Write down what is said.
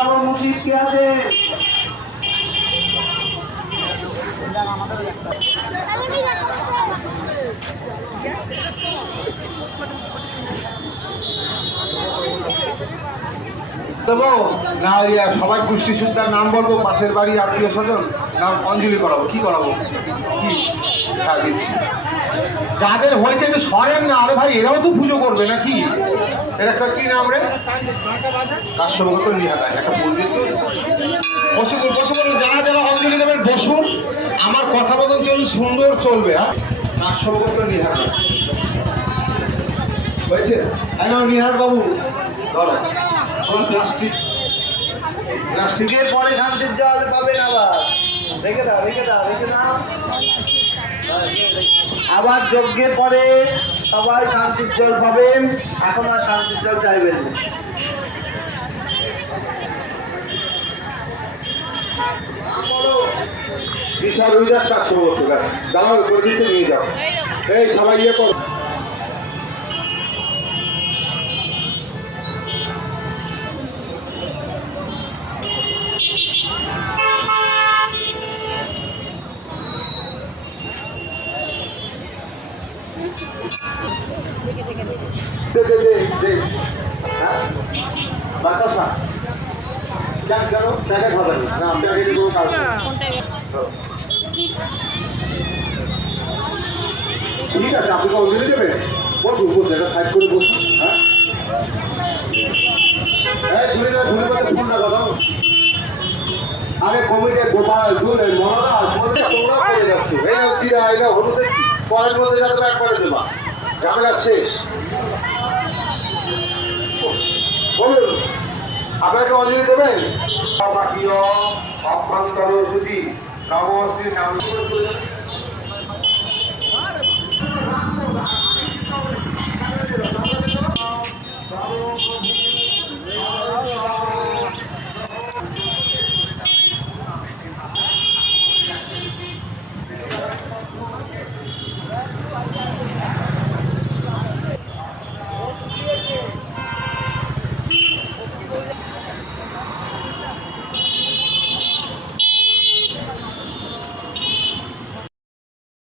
বরাবর মুসিব কে আছে? দেবো না সবাই পুষ্টি সুদ্ধার নাম বলবো, পাশের বাড়ি আত্মীয় স্বজন নাম অঞ্জলি করাবো, কি করাবো? কি হ্যাঁ দিচ্ছি। যাদের হয়েছে একটু সরেন না, আরে ভাই এরাও তো পুজো করবে নাকি? এটা একটা কি নাম রে? কাশ্যপগত নিহার একটা বলবি। বসে বসে বলুন, যারা যারা অঞ্জলি দেবেন বসুন, আমার কথা বলুন চলুন, সুন্দর চলবে। হ্যাঁ, কাশ্যপগত নিহার হয়েছে। হ্যাঁ নিহার বাবু ধরো প্লাস্টিক, প্লাস্টিকের পরে শান্তির জল পাবেন আবার। রেখে দাও রেখে দাও রেখে দাও। আবার যজ্ঞের পরে সবাই শান্তির জল পাবেন, এখন আর শান্তির জল চাইবেন না। বিশাল উইদাস কাশ্যপগত দাঁড়াও করে দিতে নিয়ে যাও। এই সবাই ইয়ে করো। বাতাসা কেন কেন প্যাকেট হবে না, প্যাকেটে কোনো কাজ নেই। ঠিক আছে, আপনি অঞ্জলি দেবেন, বসুন বসুন, এটা সাইড করে বসুন। হ্যাঁ ঝুলে যাবে, ঝুলে যাবে, ফোনটা কথা আগে কমিটে গোপাল ঝুলে মহাদা বলতে তোমরা করে যাচ্ছ। এই না জিরা এই না হলুদের পরের মধ্যে যাতে এক করে দেবা, ঝামেলা শেষ। বলুন আপনাকে অঞ্জলি দেবেন। অভ্যন্তর সুধি নবশ্রী নাম